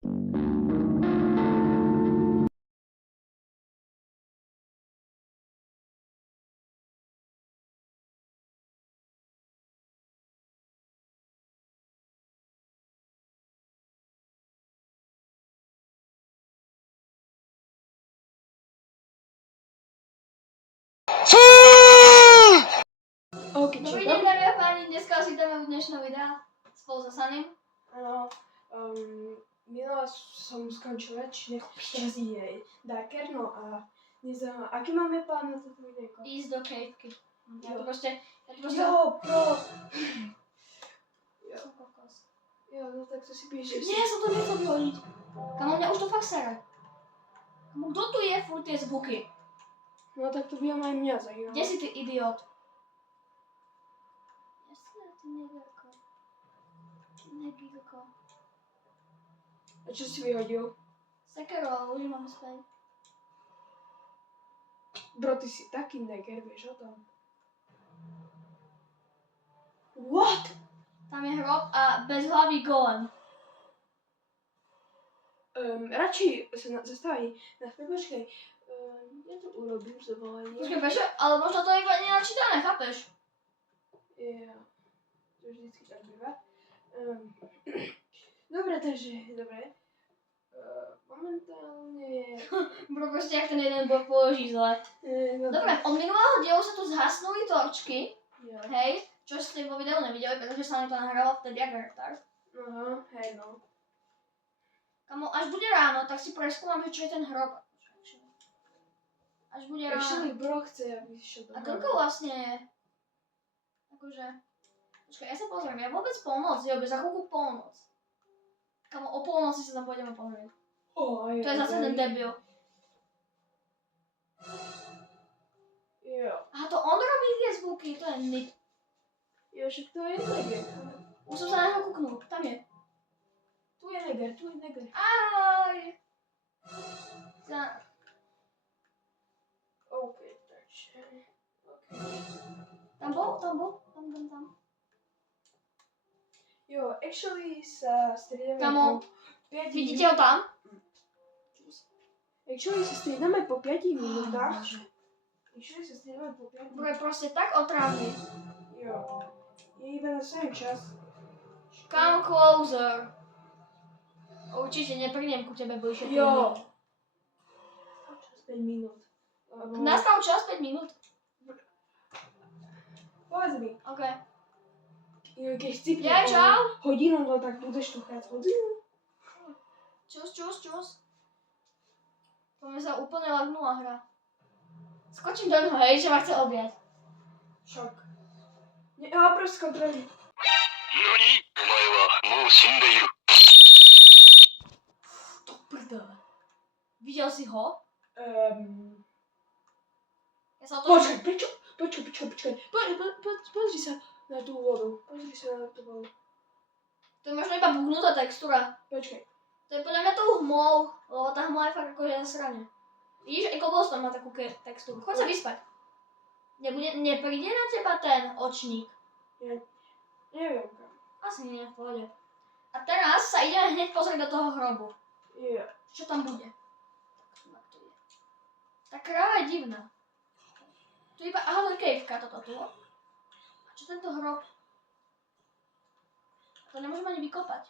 Dobrý deň, dámy a páni, dneska si dáme dnešného videa spolu so Sanim. Áno, minule som skončil večne, teraz je Darker, no a nezaujíma, aký máme plán na toto videjko? Ísť do cavey. Ja to proste... Jo, bro! Som kokos. Jo, no tak to si píšeš. Nie, som to nechcel vyhodiť. Kamo, mňa už to fakt sere. Kamo, kto tu je furt tie zvuky? No tak to by aj mňa zajímalo. Kde si ty idiot? Jasné, ty negerko. Negirko. A čo si vyhodil? Sekero, už mám späť. Bro, ty si taký neger, vieš o tom? What? Tam je hrob a bez hlavy golem. Radšej sa zastaví na počkej. Ja to urobím s dovolením. Počkej, prečo? Ale možno to je iba nenačítané, chápeš? Ja, to vždycky tak býva. Dobre, takže, dobre. Momentálne... Bro, proste jak ten jeden blok položí zle. No, Dobre, od minulého dielu sa tu zhasnuli torčky, Ja. hej, čo ste vo videu nevideli, pretože sa mi to nahrávalo vtedy ako retard. Aha, hej no. Kamo, až bude ráno, tak si preskúmam, že čo je ten hrob. Až bude ráno. Actually, bro chce, aby šiel do A koľko vlastne je? Akože... Počkaj, ja sa pozriem, ja vôbec polnoc, jo, za chvíľku polnoc. Kamo, o polnoci sa tam pôjdeme pozrieť. To je zase ten debil. Jo. Aha, to on robí tie zvuky, to je nip. Jo, však to je neger. Už som sa na neho kúknul, tam je. Tu je neger, tu je neger. Ahoj! OK, takže... OK. Tam bol. Jo, actually sa striedame Kamo, po 5 vidíte ho tam? Actually sa striedame po 5 minútach. Bože. Actually sa striedame po 5 Bude proste tak otrávny. Jo. Je iba na svoj čas. Come closer. Určite neprídem ku tebe bližšie 5 Jo. minút. Čas 5 minút. Nastal čas 5 minút? Povedz mi, OK. keď chcípne Ja, čau. hodinu, no tak budeš tu chať hodinu. Čus. To mi sa úplne lagnula hra. Skočím do neho, hej, že ma chce objať. Šok. Ja proste kontrolujem. 何お前はもう死んでいる。 To prdele. Videl si ho? Ja sa o to... Počkaj, prečo? Počkaj. Pozri sa na tú vodu. To je možno iba bugnutá textúra. Počkaj. To je podľa mňa tou hmou, lebo tá hmla je fakt akože na strane. Vidíš, Cobblestone má takú textúru. Choď sa vyspať. Nepríde na teba ten očník? Ja neviem kam. Asi nie, v pohode. A teraz sa ideme hneď pozrieť do toho hrobu. Ja. Čo tam bude? Tak to je. Tá kráva je divná. Tu iba, aha, to je caveka, toto tu. A čo tento hrob? To nemôžem ani vykopať.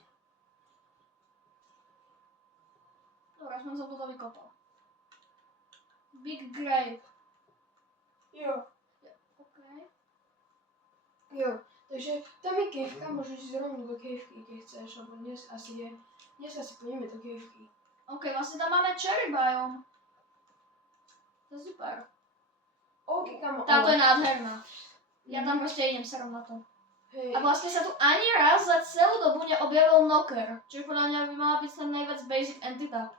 Dobre, som sa toto vykopal. Big grave. Jo. OK. Jo. Takže tam je kejvka, môžeš ísť rovno do kejvky, keď chceš, lebo dnes asi pôjdeme do kejvky. OK, vlastne tam máme cherry biome. To je super. OK, kamo. Táto je nádherná. Ja tam proste idem serom na to. Hej. A vlastne sa tu ani raz za celú dobu neobjavil knocker. Čiže podľa mňa by mala byť ten najviac basic entita.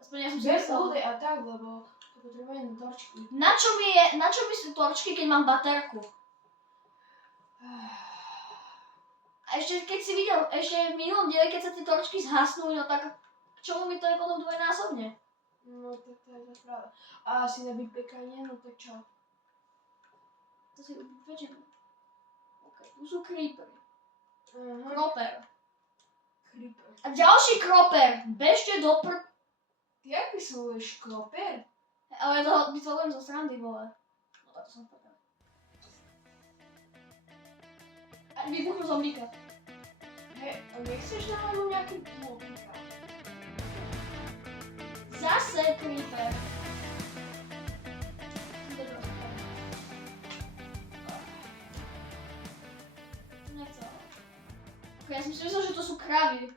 Aspoň ja som si Bez myslel. vody a tak, lebo to potrebujeme torčky. Na čo mi sú torčky, keď mám baterku? A ešte keď si videl, ešte v minulom diele, keď sa tie torčky zhasnú, no tak k čomu mi to je potom dvojnásobne? No tak to je pravda. A asi na vypekanie, no tak čo? To si vypečím. OK, tu sú creepery. Aha. Kroper. Creeper. A ďalší kroper. Bežte do Ty jak vyslovuješ kroper? Ale ja to vyslovujem zo srandy, vole. No tak to som povedal. A vybuchnú zombíka. Hej, a nechceš náhodou nejaký blobíka? Zase creeper. Nechcem. Ja som si myslel, že to sú kravy.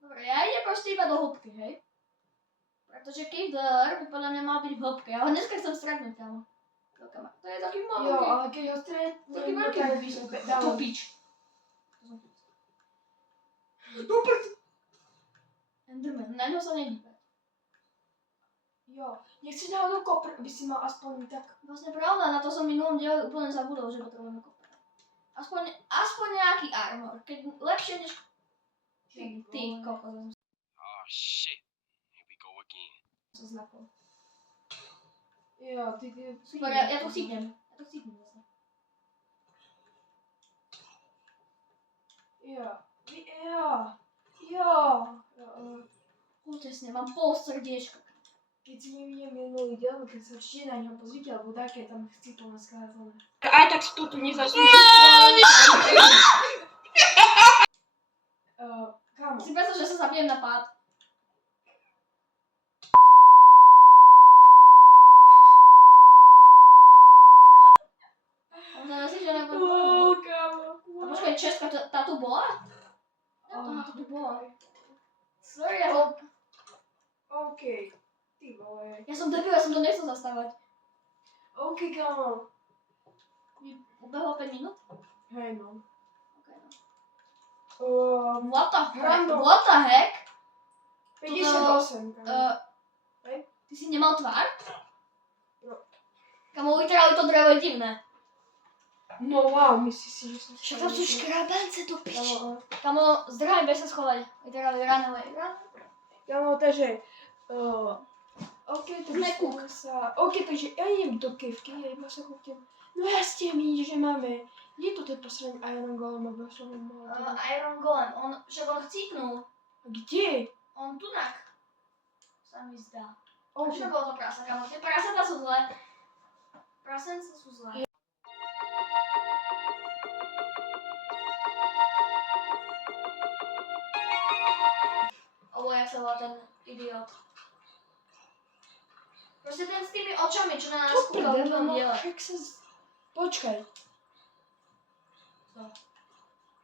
Dobre, ja idem proste iba do hĺbky, hej? Pretože Cave Dweller by podľa mňa mal byť v hĺbke, ale dneska chcem stretnúť tam. To je taký Jo, malý, ale keď ho stretnem, taký veľký výstup. dávam. To pič. No prd! Enderman, na ňo sa nedíve. Jo, nechceš náhodou kopr, by si mal aspoň tak... Vlastne pravda, na to som minulom diele úplne zabudol, že potrebujeme kopr. Aspoň nejaký armor, keď lepšie než... Ty, kokos. Oh shit. Here we go again. Sa znapol. Jo, ty... Super, ja to chcípnem. Zase. Jo. Jo. Útesne, mám pol srdiečka. Keď si nevidím minulý diel, keď sa určite na ňo pozrite, alebo také tam chcípol na skázané. Aj tak si to tu nezaslúži. Kámo. Si predstav, že sa zabijem na pád. A možno myslíš, že nebudem Kámo. A počkaj, Česka, tá tu bola? Ja to tu bola. Sorry, ja som... OK. Ty vole. Ja som debil, ja som to nechcel zastávať. OK, kámo. Ubehlo 5 minút? Hej no. Okay, no. What the heck? Random. What the heck? 58, kámo. Hej. Ty si nemal tvár? Jo. Kamo, literálne to drevo je divné. No wow, myslíš si, že som... Však tam sú škrabance do piči. Kámo, Kamo, zdrhaj, bez sa schovať. Literálne run away. kámo, takže... OK, takže Nekúk. sa... OK, takže ja idem do kevky, ja iba sa kúpim. No jasne, vidíš, že máme... Kde je to ten posledný Iron Golem, alebo som mal... Iron Golem, však on chcípnul. Kde? On tunak. Sa mi zdá. OK. Čo bolo to prasa, kamo? Tie prasatá sú zlé. Prasence sú zlé. Alebo jak sa volá ten idiot. Proste ten s tými očami, čo na nás To kúkal v prdele, tom no, diele. však sa... Počkaj.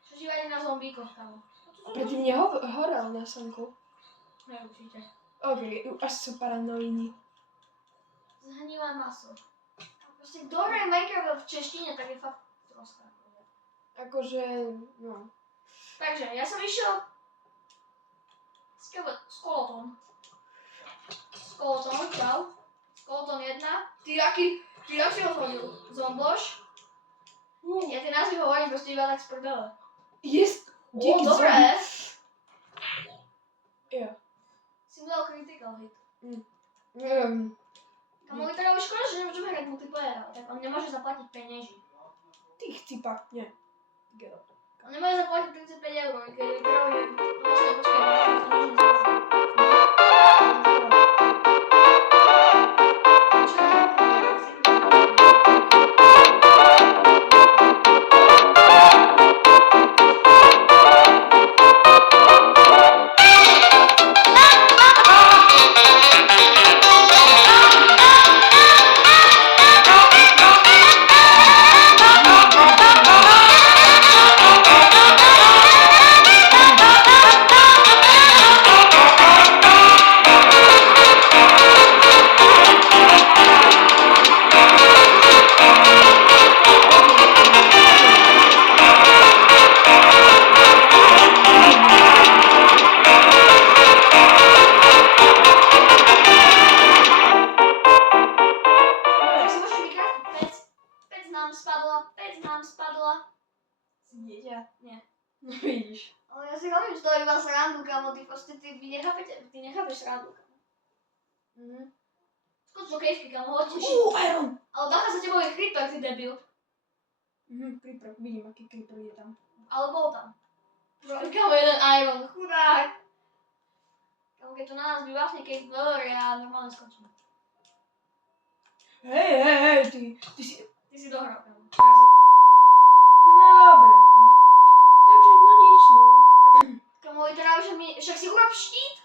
Čo žívali na zombíkoch, kamo? A predtým horel na slnku. Ne, určite. OK, až sú paranoidní. Zhnilé maso. A proste, kto hraje Minecraft v češtine, tak je fakt troska. Akože, no. Takže, ja som išiel Skeleton. Skeleton, čau. Skeleton 1. Ty jak si ho zhodil? Zomboš? Ja tie názvy hovorím proste iba tak z prdele. Jest. Ó, dobré. Jo. Si mu dal critical hit. Kamo, literálne škoda, že nemôžeme hrať multiplayer, tak on nemôže zaplatiť peniazy. Ty chcípa, nie. Get up. On nemôže zaplatiť 35 €, keď literálne... No vlastne, počkaj, to môžem zaplatiť. Pec nám spadla. Si dieťa? Nie. No vidíš. Ale ja si hovorím, že to je iba srandu, kamo, ty nechápeš srandu, kamo. Skoč do kejsky, kamo, hoď tešiť. Iron! Ale bacha, za tebou je creeper, ty debil. Creeper, vidím, aký creeper je tam. Ale bol tam. Kámo, jeden iron, chudák. Kámo, keď to na nás by vlastne keď dvore a normálne skočím. Hej, ty si... Ty si dohral, kámo. Dobre, no. Takže no nič, no. Kámo, vyzerá, že mi... Však si urob štít?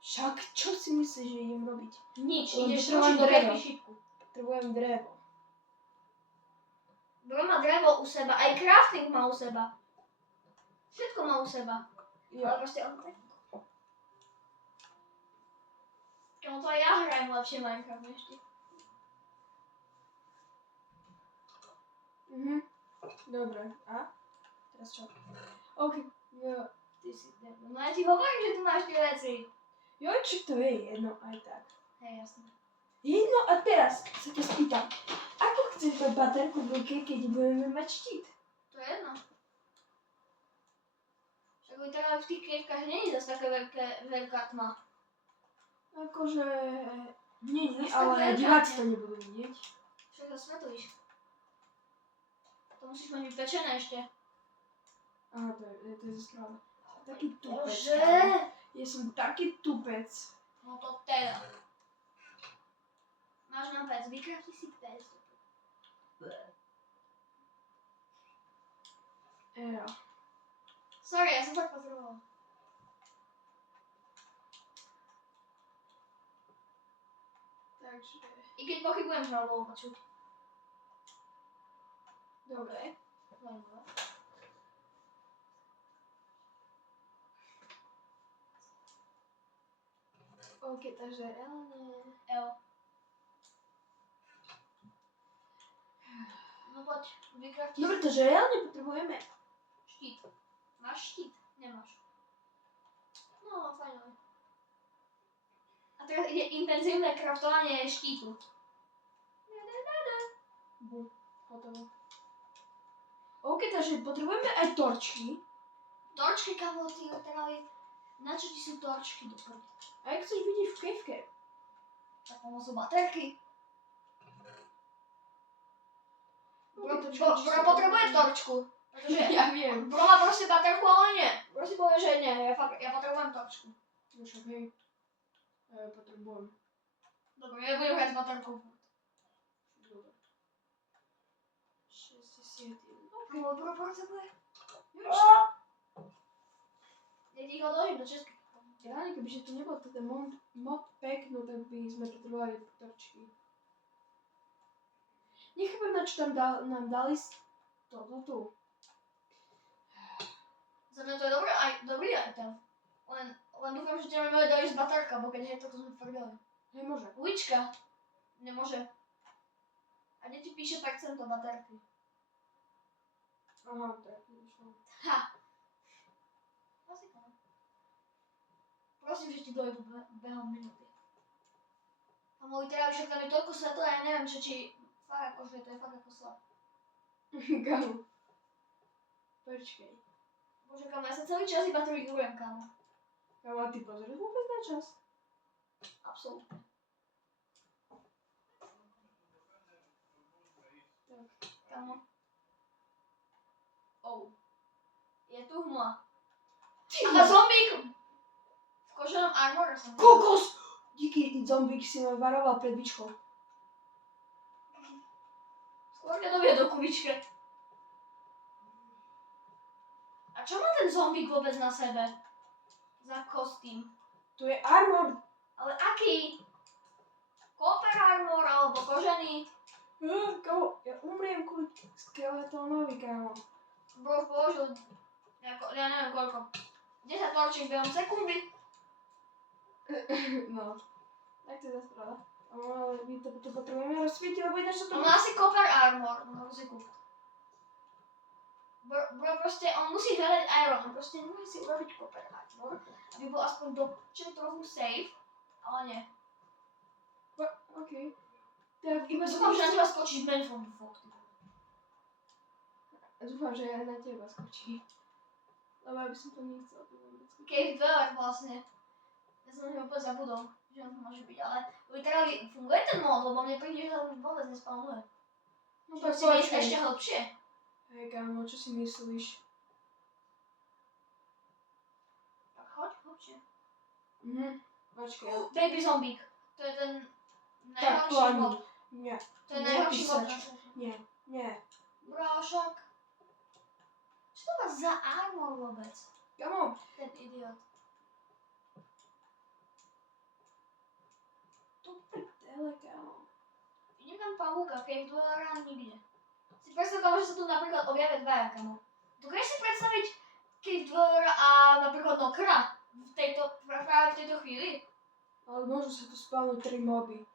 Však, čo si myslíš, že idem robiť? Nič, Len ideš potrebujem skočiť do drevo. kefy šipku. Potrebujem drevo. Bro má drevo u seba, aj crafting má u seba. Všetko má u seba. Jo. Ale proste on tak... Kámo, to aj ja hrajem lepšie Minecraft než ty. Dobre, a? Teraz čo? OK, jo. Ty si debil. No ja ti hovorím, že tu máš tie veci. Jo, či to je jedno aj tak. Hej, jasné. Jedno a teraz sa ťa spýtam. Ako chceš mať baterku v ruke, keď budeme mať štít? To je jedno. Však vyzerá v tých kejvkách nie je zase taká veľká tma. Akože... Nie, Zas tak ale veľká, diváci nie? to nebudú vidieť. Však zasvetlíš. To musíš mať vypečené ešte. Aha, to je zo strany. Taký tupec. Bože! kámo. Ja som taký tupec. No to teda. Máš nám pec, vykrafti si pec. Jo. Sorry, ja som tak potrebovala. Takže... I keď pochybujem, že ma bolo počuť. Dobre. Zaujímavé. OK, takže reálne... Evo. No poď, vykrafti Dobre, si takže reálne potrebujeme... štít. Máš štít? Nemáš. No, fajn. A teraz ide intenzívne kraftovanie štítu. Hotovo. OK, takže potrebujeme aj torčky. Torčky, kamo, ty literally. Na čo ti sú torčky do prd? A jak chceš vidieť v kejvke? Tak pomocou baterky. Bro potrebuje torčku. Pretože Ja viem. Bro má proste baterku, ale nie. Bro si povie, že nie. Ja potrebujem torčku. No však hej. Potrebujem. Dobre, ja budem hrať s baterkou. Dobre. 61. Bro potrebuje. Jož. Ja ti ich odložím do česky. Reálne, kebyže to nebol teda modpack, no tak by sme potrebovali torčky. Nechápem, na čo tam nám dali toto tu. Za mňa to je dobrý item. Len dúfam, že ti nemáme dali z baterka, bo keď hej, toto sme tvrdili. Hej, môže. Ulička. Nemôže. A kde ti píše percento baterky? Aha, tak nešlo. Ha! Klasika. Prosím, že ti dojdu behom minúty. A môj teda však tam je toľko svetla, ja neviem, či fakt akože to je fakt ako slab. Kámo. Počkej. Bože, kámo, ja sa celý čas iba trigujem, kámo. Kámo, a ty pozrieš vôbec na čas? Absolútne. Tak. Kámo. Je tu hmla. A zombík! V koženom armore som. Kokos! Díky, zombík si ma varoval pred bičkou. Skôr ťa dovie do kubičke. A čo má ten zombík vôbec na sebe? Za kostým. Tu je armor. Ale aký? Copper armor alebo kožený? Kámo, ja umriem kvôli skeletónovi, kámo. Bro položil ja neviem koľko. 10 torčiek behom sekundy. No. Tak to je zase pravda. Ale my to potrebujeme rozsvietiť, lebo ináč to... On má asi copper armor, no si kúp. Bro proste, on musí hľadať iron, on proste nemôže si urobiť copper armor, aby bol aspoň trochu safe, ale nie. OK. Tak iba Dúfam, že na teba skočí man from the fog. Dúfam, že aj na teba skočí. Lebo ja by som to nechcel. Cave Dweller vlastne. Ja som na neho úplne zabudol, že on to môže byť, ale literally funguje ten mod, lebo mne príde, že to vôbec nespawnuje. No Že musí ísť ešte hlbšie. Hej, kámo, čo si myslíš? Počkej. Baby zombík. To je ten Tak to najhorší ani. mob. Nie. To je najhorší mob. Nepísač. Nie. Brášok. Čo to má za armor vôbec? Kamo, Ten idiot. to prdele, kamo. Vidím tam pavúka, Cave Dwellera nikde. Si predstav, kamo, že sa tu napríklad objavia dvaja, kamo. Dokážeš si predstaviť Cave Dwellera a napríklad Nokra práve v tejto chvíli? Ale môžu sa tu spavnúť 3 moby.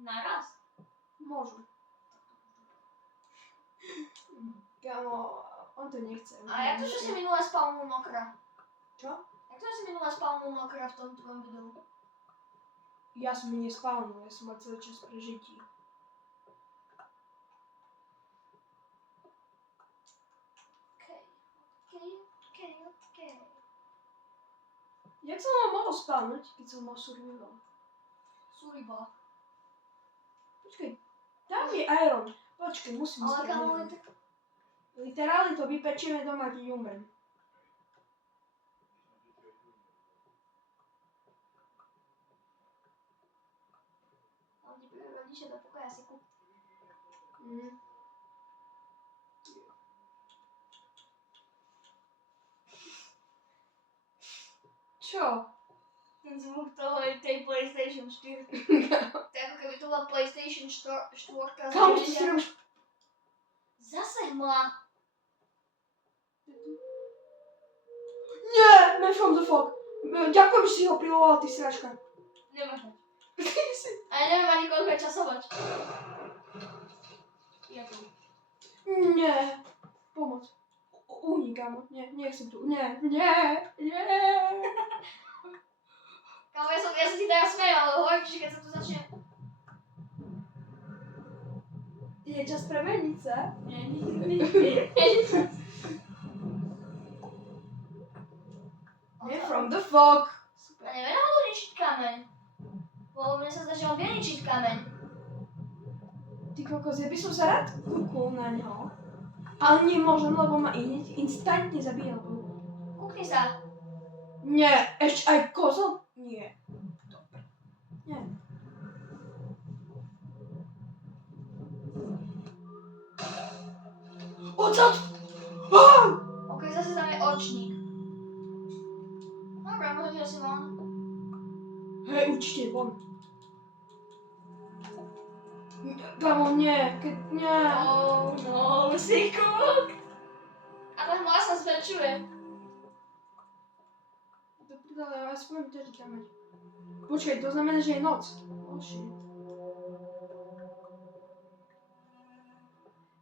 Naraz. Môžu. Kamo, on to nechce. A jak to, že si minule spavnul Nokra? Čo? Jak to, že si minule spavnul Nokra v tom tvojom videu? Ja som mi nespavnul, ja som mal celý čas prežití. Okej. Jak som mal mohol spavnúť, keď som mal survival? Suriba. Počkej, tam je iron. Počkej, musím Ale ísť kamo, iron. len tak... Literálne to vypečieme doma, keď umrem. Mám ti príde rodiče do pokoja si kúp. Čo? Ten zvuk toho je tej PlayStation 4. To je ako keby to bola PlayStation 4 z Kam ty 90. si robíš? Zase hmla. Nie, man from the fog. Ďakujem, že si ho priloval, ty sračka. Nemáš mať. A ja neviem ani koľko je časovať. Ja tu. Nie. Pomoc. Unikam. Nie, nechcem tu. Nie. Kamo, ja sa ti teraz smejem, ale hovorím, že keď sa tu začne... Je čas premeniť sa? Nie. Man from the fog. Super, neviem náhodou ničiť kameň. Lebo mne sa zdá, že on vie ničiť kameň. Ty kokos, ja by som sa rád kúkol na ňo. Ale nemôžem, lebo ma instantne zabíjal. Kúkni sa. Nie, ešte aj kozol? Nie. Dobre. Nie. Odsad! Ok, zase tam je očník. Dobre, môžete asi von. Hej, určite, von. Kamo, nie, nie. Oh no, si kúk. A tá hmla sa zväčšuje. Ale aspoň to čítame. Počkaj, to znamená, že je noc. Oh shit.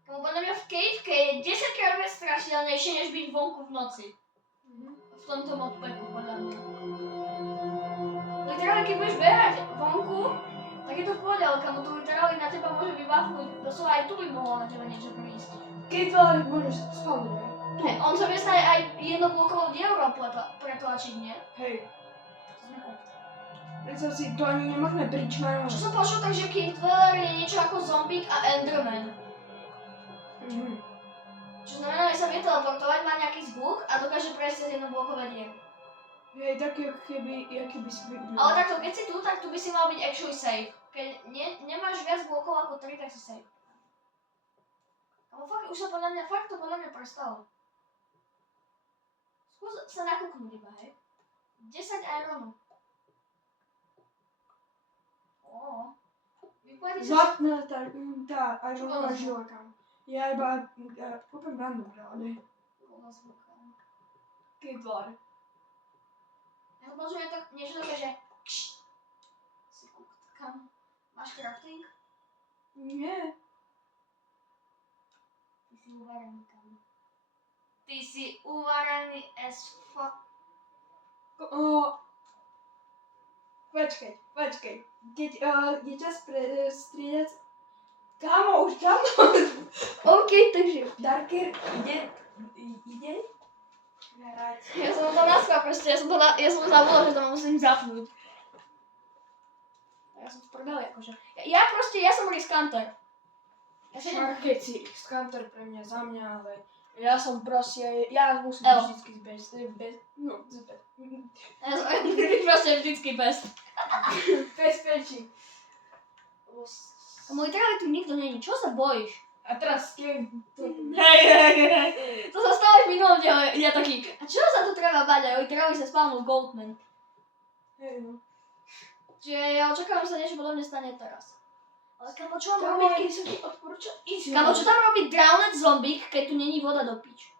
Kamo, podľa mňa v caveke je 10 krát viac strašidelnejšie, než byť vonku v noci. V tomto modpacku, podľa mňa. Literálne, keď budeš behať vonku, tak je to v pohode, ale kamo, tu literálne na teba môže vyvápnúť. Doslova aj tu by mohlo na teba niečo prísť. Keď ale môžeš spavnúť, hej? On sa vie snáď aj jednoblokovou dielou pretlačiť, nie? Hej. To sme kúpili. Predstav si, to ani nemôžeme pričmarovať. Čo som počul, takže Cave Dweller je niečo ako zombík a Enderman. Čo znamená, že sa vie teleportovať, má nejaký zvuk a dokáže prejsť cez jednoblokové dielo. Hej, tak keby si vybil. Ale takto, keď si tu, tak tu by si mal byť actually safe. Keď nemáš viac blokov ako 3, tak si safe. Ale fakt, už sa podľa mňa prestalo. Skús sa nakúknúť iba, hej. 10 ironu. Vyplatí sa... Zlatná tá ironová Čo žila, kam. Ja iba kúpem random, ale ne. Keď dvor. Ja počujem to niečo také, že... Si kúk, kam? Máš crafting? Nie. Ty si uvarený, kam. Ty si uvarený as fuck. Počkaj. Keď je čas striedať... Kámo, už kámo. OK, takže Darker ide hrať. Ja som to naspal proste, ja som zabudla, že to musím zapnúť. Ja som v prdeli akože. Ja som riskanter. Ja sa Však keď si skanter pre mňa, za mňa, ale Ja som proste, ja musím Evo. byť vždycky bez, no, bez. Ty proste vždycky bez. Bezpečí. A môj trávi tu nikto není, čo sa bojíš? A teraz keď To sa stalo v minulom diele, ja taký, a čo sa tu treba báť? Oj, trávi sa spálnul Goldman. Hej, no. Čiže ja očakávam, že sa niečo podobne stane teraz. Ale kamo, čo mám Kamo, robiť, keď som ti odporúčal ísť. kamo, čo tam robí drowned zombík, keď tu není voda do pič?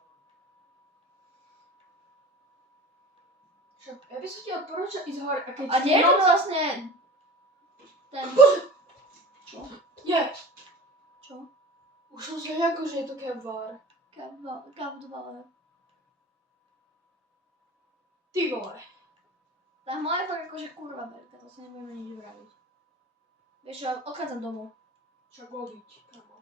Ja by som ti odporúčal ísť hore. A keď A kde je to vlastne ten... Čo? Je. Čo? Už som si ako, že je to kevar. Kam to máme? Ty vole. Tá moja je fakt akože kurva veľká, to si nebudeme nič vraviť. Vieš čo, odchádzam domov. Čo godiť, kamo.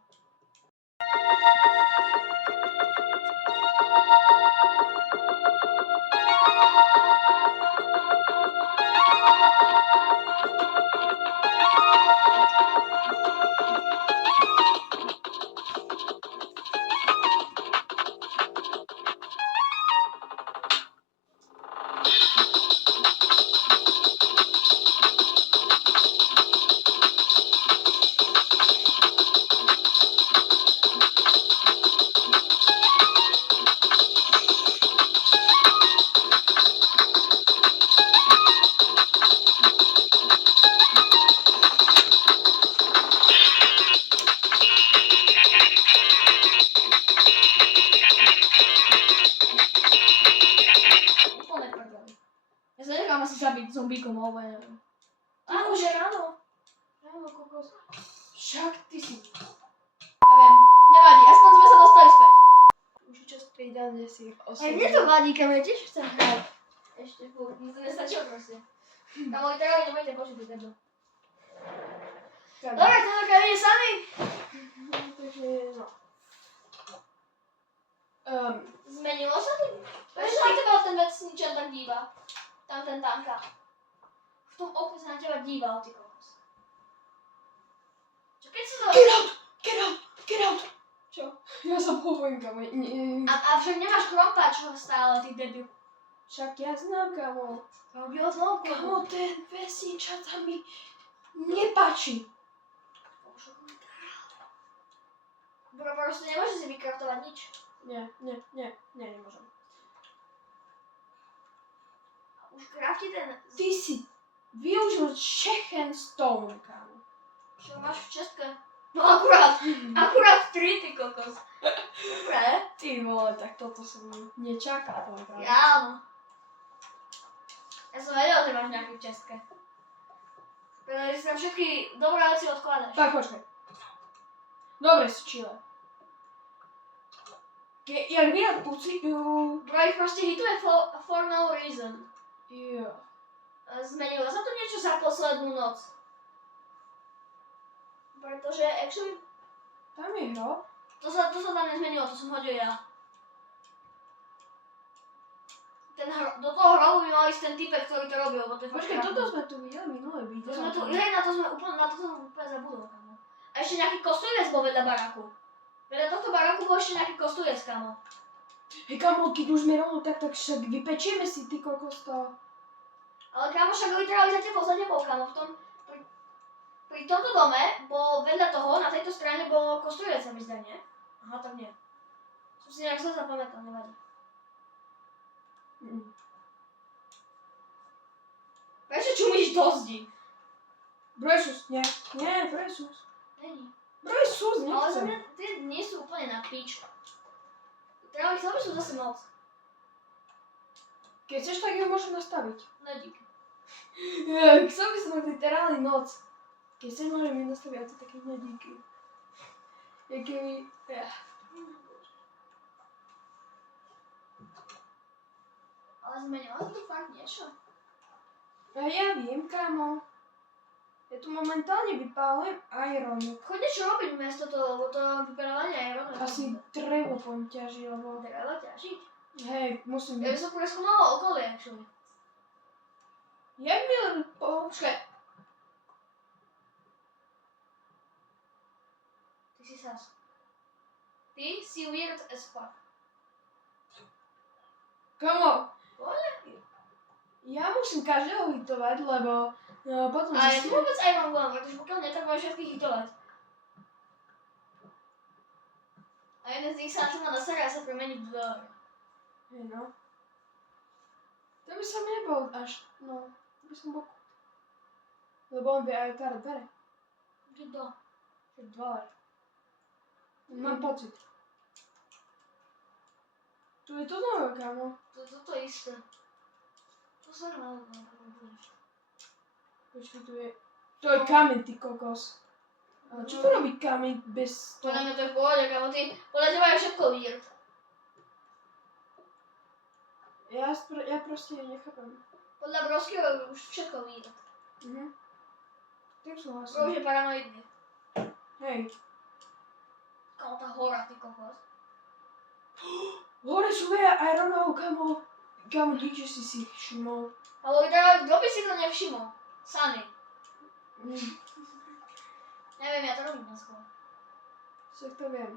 Úplne prdeli. Ja sa nechám asi zabiť zombíkom, alebo ja neviem. Ty Akože už- ráno. Áno, kokos. Však ty si. Ja viem, nevadí, aspoň sme sa dostali späť. Už je čas prídane si Aj mne to vadí, kam ja tiež chcem hrať. Ešte furt, mi to nestačilo proste. Kamo, i teraz nebudete počuť, ty debil. Dobre, to ide sami. Takže, no. Zmenilo sa to? Prečo sa na teba ten vesničan tak díva? Tam ten tanka. V tom okne sa na teba díval, ty kokos. Čo keď sa to... Get out! Get out! Get out! Čo? Ja sa pobojím, kamo. A však nemáš krompáč stále, ty debil. Však ja znam, kamo. Robil znovu. Kamo, ten vesničan sa mi nepáči. Bro, proste nemôžeš si vykraftovať nič. Nie, nemôžem. A už krafti ten... Ty si využil Chechen Stone, kamo. Čo máš v Česke? No akurát 3, ty kokos. Dobre. Ty vole, tak toto som nečakal. Ja áno. Ja som vedel, že máš nejaké v Česke. Pretože si tam všetky dobré veci odkladaš. Tak, počkaj. Dobre, si čile. Jak vyjad puciu. Bro, ich proste hituje for no reason. Jo. Zmenilo sa to niečo za poslednú noc? Pretože actually, Tam je hro. to sa tam nezmenilo, to som hodil ja. Do toho hrobu by mal ísť ten typek, ktorý to robil, bo to je fakt Počkaj, krásne. toto sme tu videli minulé video. To sme tu, na to som úplne zabudol, kamo. A ešte nejaký kostolec bol vedľa baraku. Vedľa tohto baraku bol ešte nejaký kostolec, kamo. Hej kamo, keď už sme rovno tak však vypečieme si ty kokos to. Ale kamo, však literálne za tebou, kamo. Pri tomto dome bol vedľa toho, na tejto strane bol kostolec, sa mi zdá, nie? Aha, tak nie. Som si nejak zle zapamätal, nevadí. Prečo čumíš do zdi? Bresus, nie, Bresus. Není. Bresus, Ale za nechcem. mňa, tie nie sú úplne na piču. Treba ich sú zase moc. Keď chceš, tak ju môžem nastaviť. No díky. Chcel by som literálne noc. Keď chceš, môžem ju nastaviť a to také nedíky. Keby... Ale zmenilo sa tu fakt niečo. A ja viem, kámo. Ja tu momentálne vypálujem Ironu. Choď niečo robiť miesto toho, lebo to vypadávanie je rovné. Asi drevo poň ťaží, lebo... Treba ťažiť. Hej, musím Ja by byť. som preskúmala okolie, actually. Jak mi len po... Počkaj. Ty si sas. Ty si weird as fuck. Kamo, ja musím každého hitovať, lebo potom A ja zistím. vôbec aj mám gól, pretože pokiaľ netreba všetkých hitovať. A jeden z nich sa na čo ma nasere a sa premení v dvor. Hej no. To by som nebol až, no, to by som bol. Lebo on vie aj kartu bere. Kto? Že 2 let. Mám pocit. Tu je to nové, kámo. Toto isté. To sa nemá budeš. Počkej, tu je... To je kameň, ty kokos. Ale čo to robí kameň bez toho? Podľa mňa to je v pohode, kámo, ty podľa teba je všetko weird. Ja proste nechápem. Podľa Broského už všetko weird. Tým Bro súhlasím. už je paranoidný. Hej. Kámo, tá hora, ty kokos. Hore sú veľa aj rovnou, kamo. Kamo, dík, že si si všimol. Ale teda, kto by si to nevšimol? Sami. Neviem, ja to robím na skôr. Však to viem.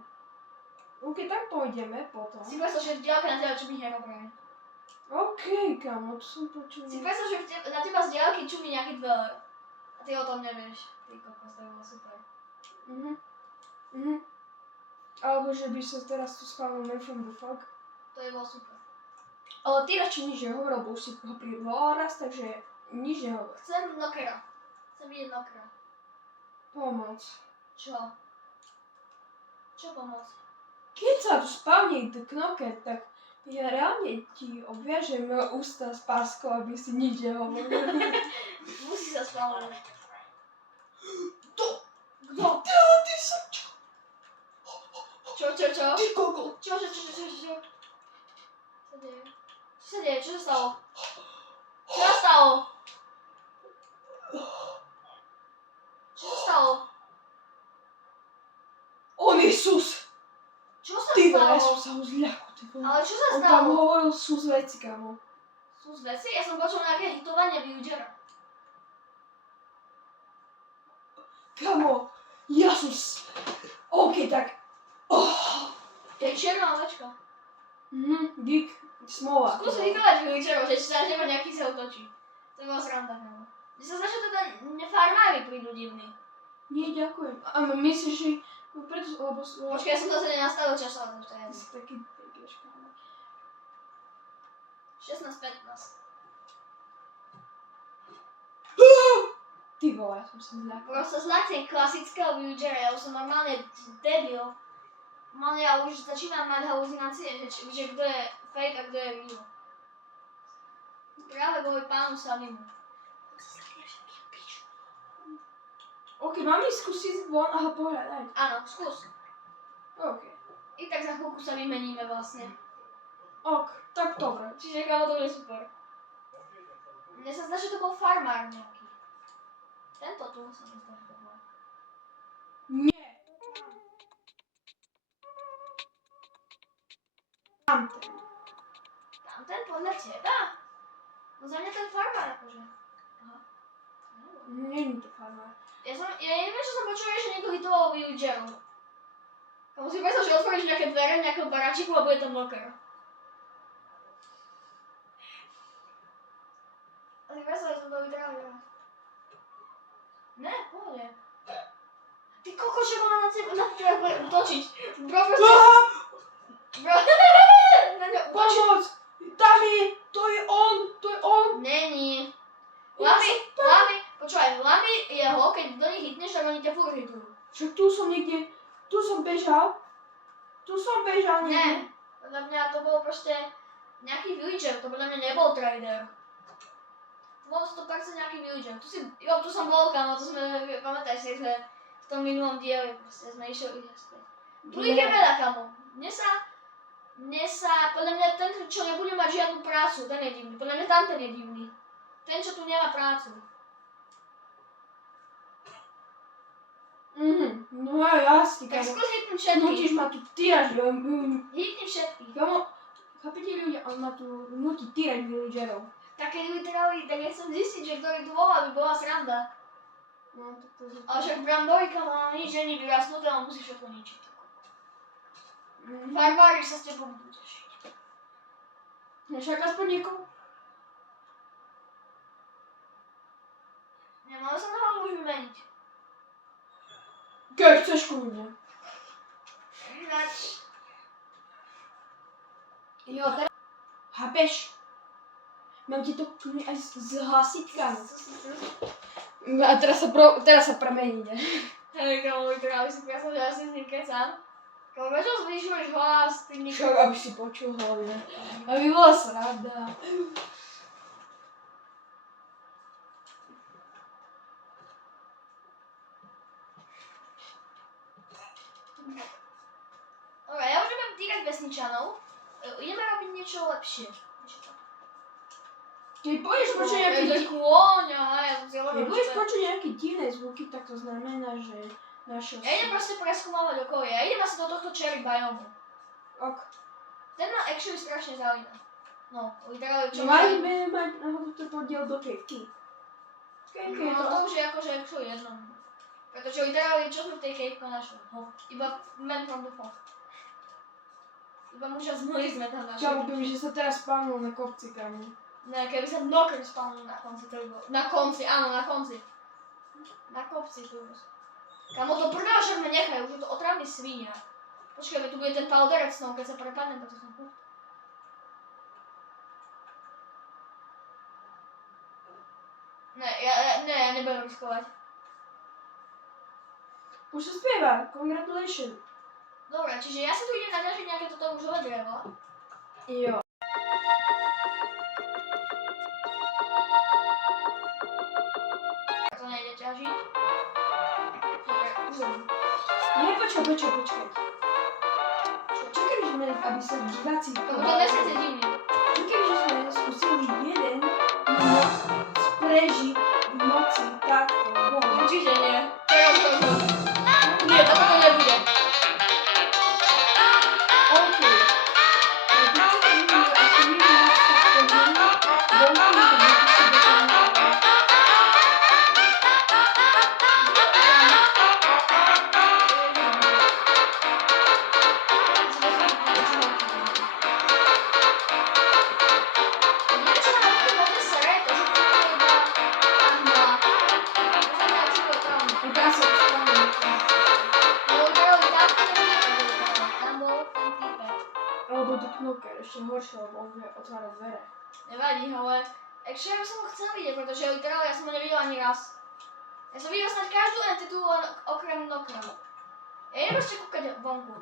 OK, tak pôjdeme potom. Si predstav, že v diaľke na teba čumí Herobrine. OK, kamo, to som počul. Si predstav, že na teba z diaľky čumí nejaký dvor. A ty o tom nevieš. Ty kokos, to bolo super. Alebo že by sa teraz tu spával Man from the Fog. To je bolo super. Ale ty radšej nič nehovoril, bo už si ho privolal raz, takže nič nehovor. Chcem Knockera. Chcem vidieť Knockera. Pomoc. Čo? Čo pomôcť? Keď sa tu spavní The Knocker, tak ja reálne ti obviažem ústa s páskou, aby si nič nehovoril. Musí sa spávať. Kto? Ty som čo? Čo? Ty kokol. Čo? Čo sa deje? Čo sa deje? Čo sa stalo? Čo sa stalo? Čo sa stalo? On je sus. Čo sa Ty vole, ja stalo? som sa ho zľakol, ty vole. Ale čo sa On tam stalo? hovoril sus veci, kamo. Sú z veci? Ja som počul nejaké hitovanie Villagera. Kamo, ja som OK, tak... To je čierna ovečka. Dík, smola. Skús hitovať Villagerov, že či sa na teba nejaký sa otočí. To je bola sranda, kámo. Mne sa zdá, že teda farmári prídu divní. Nie, ďakujem. A myslíš, že... Preto, lebo... Počkaj, ja som zase nenastavil časovať, to je Ty si taký vieš, kámo. 16:15. Ty vole, ja som sa zľakol. Proste zľaknem klasického Villagera, ja už som normálne debil. Normálne ja už začínam mať haluzinácie, že kto je fake a kto je real. Práve kvôli pánu Samimu. OK, mám ísť skúsiť von a ho pohľadať. Áno, skús. OK. I tak za chvíľku sa vymeníme vlastne. OK, tak dobre. Čiže kámo, to bude super. Mne sa zdá, že to bol farmár nejaký. Tento tu sa mi zdá, že to bol. Nie. Tamten. Tamten podľa teba? No za mňa ten farmár akože. Aha. Nie je to farmár. Ja neviem, čo som počul, že niekto hitoval Villagerov. Kamu si predstav, že otvoríš nejaké dvere, nejakého baráčiku a bude tam Knocker. A si predstav, že som to vytrávil. Ne, pohode. Ty koko, čo má na teba točiť? Bro, proste... Bro, na ňo utočí. Pomoc! Tam je! To je on! Není. Lamy, počúvaj, lamy jeho, keď do nich hitneš, tak oni ťa furt hitujú. Však tu som niekde, tu som bežal niekde. Ne, podľa mňa to bol proste nejaký villager, to podľa mňa nebol trader. To bol 100% nejaký villager. Tu som bol, kámo, to sme, pamätaj si, že v tom minulom dieli proste sme išli späť. Tu ich je veľa, kámo. Mne sa, podľa mňa ten, čo nebude mať žiadnu prácu, ten je divný. Podľa mňa tamten je divný. Ten, čo tu nemá prácu. No jasne, Tak kamo. skús hitnúť všetkých. Nutíš ma tu týrať, Hitni všetkých. kamo. Chápete ľudia, on ma tu nutí týrať villagerov. Tak keď vytrali, tak ja chcem zistiť, že ktorý tu bol, aby bola sranda. No, tak to je... Ale však Brandorika má nič, že nie vyrastnuté, on musí všetko ničiť. Farmári sa s tebou budú tešiť. Však aspoň niekoho. Nemáme sa na hlavu už vymeniť. Keď chceš kľudne. Ináč. Jo, teraz... Chápeš? Mám ti to kľudne aj zhasiť, kámo. A teraz sa premení, ne? Hej, kámo, vytrali si presne, že ja si s ním kecám. Kámo, prečo zvyšuješ hlas s tým Však, nikom? aby si počul hlavne. Aby bola sranda. Dobre, ja už nebudem týkať vesničanov. Ideme robiť niečo lepšie. Keď budeš počuť nejaké To je kôň, aha, ja som si Keď hovoril, budeš že to je- počuť nejaké divné zvuky, tak to znamená, že našiel Ja idem proste preskúmavať okolie. Ja idem asi do tohto cherry biomu. Ok. Ten ma actually strašne zaujíma. No, literálne čo Mali by mať náhodou to podiel do kejky. Kejky je No to... to už je akože actually jedno. Pretože literálne čo sme v tej cave našli? Iba man from the fog. Iba muža z mori sme tam Čau, našli. keby, že sa teraz spálnul na kopci, kámo. Ne, keby sa Knocker spalnul na konci, to by bolo. Na konci, áno, na konci. Na kopci tu už. Kamo to prvého však ma nechajú, už je to otravný svinia. Počkaj, veď tu bude ten powderec snou, keď sa prepadnem, tak to som... Ne, ja nebudem riskovať. Už sa spieva, congratulations. Dobre, čiže ja si tu idem naťažiť nejaké toto rúžové drevo. Jo. To nejde ťažiť. Dobre, už len. Nie, počkaj. Čo keby sme, aby sa diváci... Lebo to nechcete divný. Čo keby sme skúsili jeden noc prežiť v noci takto von? Určite nie. To je už rozhod. Nie, toto to nebude. OK. Ale keď sa vidíme, ako jeden noc takto von, vonku to bude si dokonale. A teraz sa spomínam. Alebo do Knocker, ešte horšie, lebo on vie otvárať dvere. Nevadí, ale actually ja by som ho chcel vidieť, pretože literálne ja som ho nevidel ani raz. Ja som videl snad každú entitu len okrem Knockera. Ja idem ešte kúkať vonku.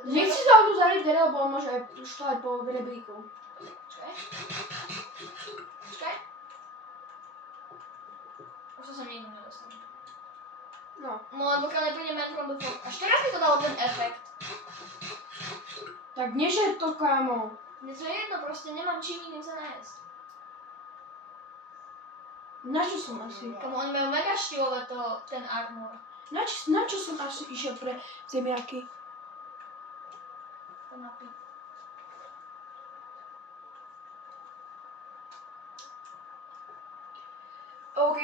Nechci sa tu zariť dvere, lebo on môže aj šľať po rebríku. Počkaj. Počkaj. Už to som nikdy nedostal. No. No len pokiaľ nepríde Man from the Fog. Až teraz mi to dalo ten efekt. Tak nežej to, kámo. Mne to je jedno, proste nemám čím iným sa najesť. Na čo som asi? Komu oni majú mega štýlové ten armor. Na čo som asi išiel pre zemiaky? Ten napí. OK,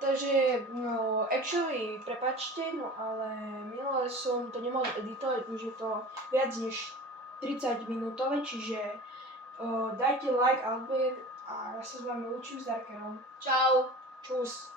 takže, no, actually, prepačte, no ale minule som to nemal editovať, už je to viac než 30 minútové, čiže dajte like a odber a ja sa s vami učím s Darkerom. Čau. Čus.